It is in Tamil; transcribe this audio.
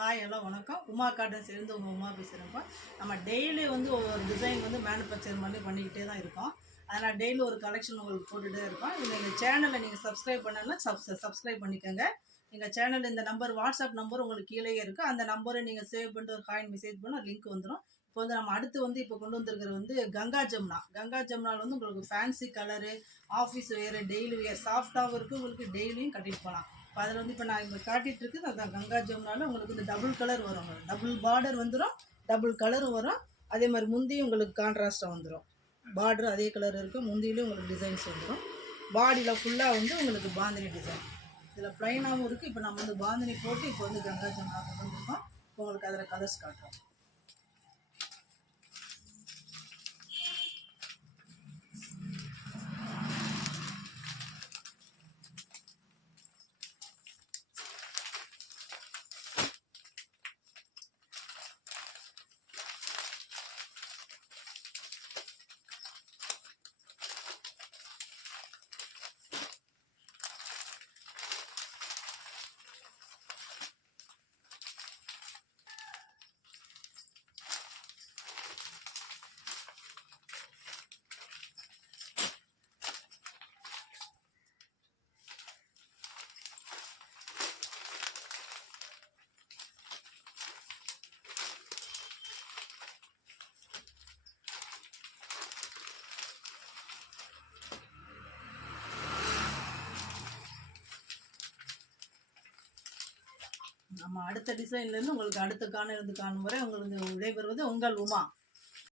ஹாய் ஹலோ வணக்கம். உமா கார்டன்ஸ்லேருந்து உங்கள் உமா பேசுகிறேன்ப்பா. நம்ம டெய்லி வந்து ஒவ்வொரு டிசைன் வந்து மேனுஃபேக்சர் பண்ணி பண்ணிக்கிட்டே தான் இருக்கோம். அதனால் டெய்லி ஒரு கலெக்ஷன் உங்களுக்கு போட்டுகிட்டே இருக்கோம். எங்கள் சேனலை நீங்கள் சப்ஸ்கிரைப் பண்ணலாம், சப்ஸ்கிரைப் பண்ணிக்கோங்க. எங்கள் சேனல் இந்த நம்பர் வாட்ஸ்அப் நம்பர் உங்களுக்கு கீழே இருக்குது. அந்த நம்பரை நீங்கள் சேவ் பண்ணிட்டு ஒரு காயின் மெசேஜ் பண்ணால் லிங்க் வந்துடும். இப்போ வந்து நம்ம அடுத்து வந்து இப்போ கொண்டு வந்திருக்கிறது வந்து கங்கா ஜமுனால் வந்து உங்களுக்கு ஃபேன்சி கலரு, ஆஃபீஸ் வேறு, டெய்லி வேர், சாஃப்டாகவும் இருக்குது, உங்களுக்கு டெய்லியும் கட்டிட்டு போகலாம். இப்போ அதில் வந்து இப்போ நான் இப்போ காட்டிகிட்டு இருக்குது அதான் கங்கா ஜமுனால உங்களுக்கு இந்த டபுள் கலர் வரும், டபுள் பார்டர் வந்துடும், டபுள் கலரும் வரும். அதே மாதிரி முந்தியும் உங்களுக்கு கான்ட்ராஸ்ட்டாக வந்துடும். பார்டர் அதே கலர் இருக்குது, முந்தியிலும் உங்களுக்கு டிசைன்ஸ் வந்துடும். பாடியில் ஃபுல்லாக வந்து உங்களுக்கு பாந்தினி டிசைன், இதில் ப்ளைனாகவும் இருக்குது. இப்போ நம்ம வந்து பாந்தினி போட்டு இப்போ வந்து கங்கா ஜமுனா கொண்டு வந்துருக்கோம். இப்போ உங்களுக்கு அதில் கலர்ஸ் காட்டுறோம். நம்ம அடுத்த டிசைன்லேருந்து உங்களுக்கு அடுத்த காணும் வரை உங்களுக்கு விடைபெறுவது உங்கள் உமா.